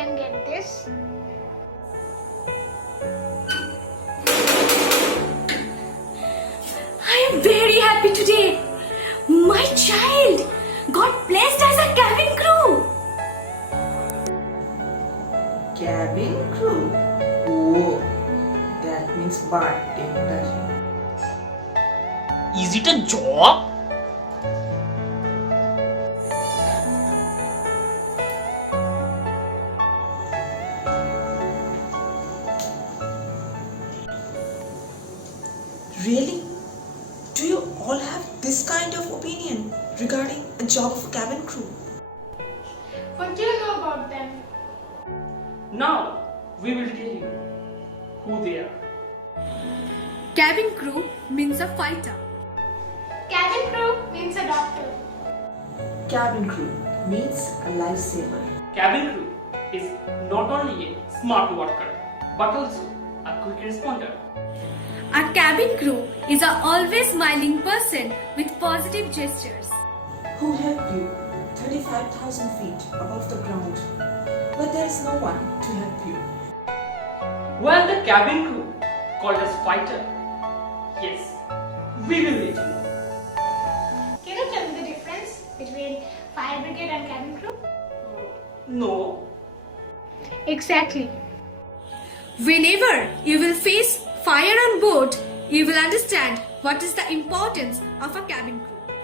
can get this. I am very happy today. My child got placed as a cabin crew. Cabin crew? Oh, that means bartender. Is it a job? Really? Do you all have this kind of opinion regarding a job of a cabin crew? What do you know about them? Now we will tell you who they are. Cabin crew means a fighter. Cabin crew means a doctor. Cabin crew means a lifesaver. Cabin crew is not only a smart worker but also a quick responder. A cabin crew is a always smiling person with positive gestures. Who help you 35,000 feet above the ground, but there is no one to help you. While the cabin crew called us fighter, yes, we will let you know. Can you tell me the difference between fire brigade and cabin crew? No. Exactly. Whenever you will face fire on board, you will understand what is the importance of a cabin crew.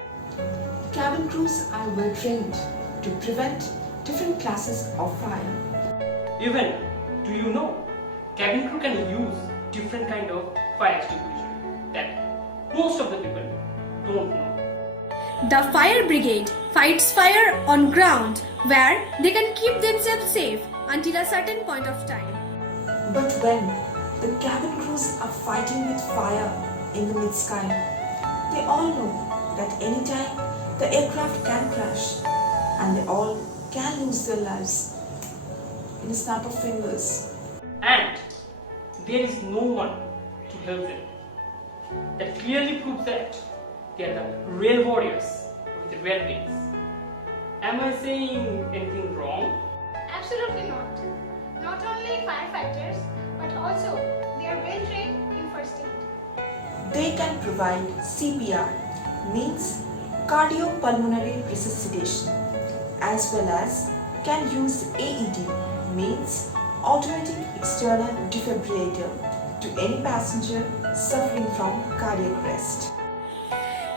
Cabin crews are well trained to prevent different classes of fire. Even, do you know, cabin crew can use different kind of fire extinguisher that most of the people don't know. The fire brigade fights fire on ground where they can keep themselves safe until a certain point of time. But when the cabin crews are fighting with fire in the mid-sky, they all know that anytime the aircraft can crash and they all can lose their lives in a snap of fingers. And there is no one to help them. That clearly proves that they are the real warriors with the real wings. Am I saying anything wrong? Absolutely not. Not only firefighters, but also they are well trained in first aid. They can provide CPR, means cardiopulmonary resuscitation, as well as can use AED, means automatic external defibrillator, to any passenger suffering from cardiac arrest.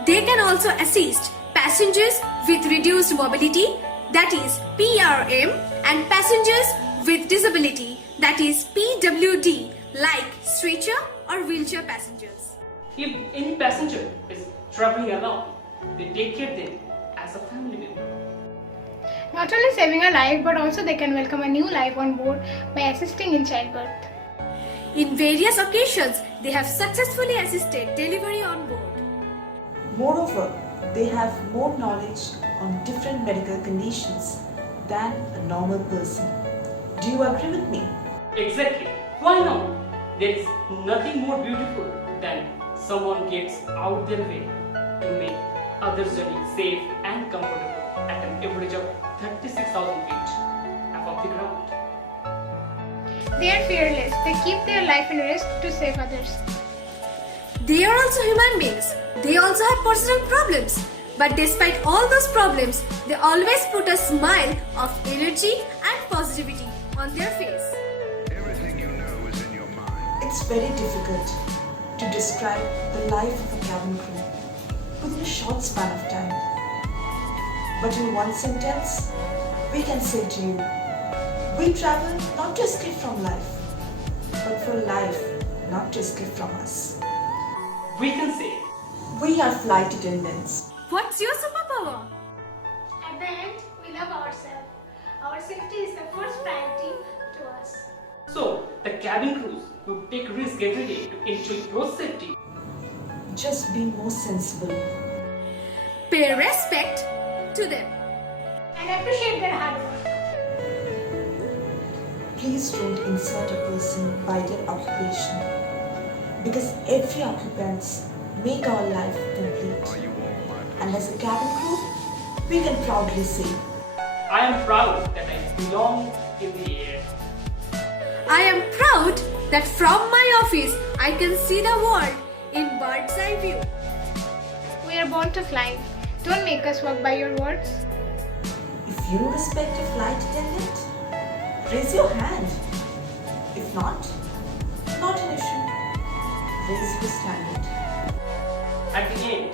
They can also assist passengers with reduced mobility, that is PRM, and passengers with disability, that is PWD, like stretcher or wheelchair passengers. If any passenger is traveling alone, they take care of them as a family member. Not only saving a life, but also they can welcome a new life on board by assisting in childbirth. In various occasions, they have successfully assisted delivery on board. Moreover, they have more knowledge on different medical conditions than a normal person. Do you agree with me? Exactly. Why not? There is nothing more beautiful than someone gets out their way to make others' journey safe and comfortable at an average of 36,000 feet above the ground. They are fearless. They keep their life in risk to save others. They are also human beings. They also have personal problems. But despite all those problems, they always put a smile of energy and positivity on their face. Everything you know is in your mind. It's very difficult to describe the life of a cabin crew within a short span of time. But in one sentence, we can say to you, we travel not to escape from life, but for life not to escape from us. We can say, We are flight attendants. What's your superpower? At the end, we love ourselves. Our safety is the first priority to us. so the cabin crews who take risk every day to ensure your safety. Just be more sensible. Pay respect to them. And appreciate their hard work. Please don't insult a person by their occupation, because every occupants make our life complete. Are you all my And as a cabin crew, we can proudly say, I am proud that I belong in the air. I am proud that from my office I can see the world in bird's eye view. We are born to fly. Don't make us work by your words. If you respect a flight attendant, raise your hand. If not an issue. Raise your standard. At the end,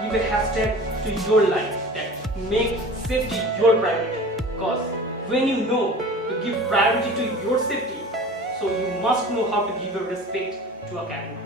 give a hashtag to your life that make safety your priority. Because when you know to give priority to your safety, so you must know how to give a respect to a cabin crew.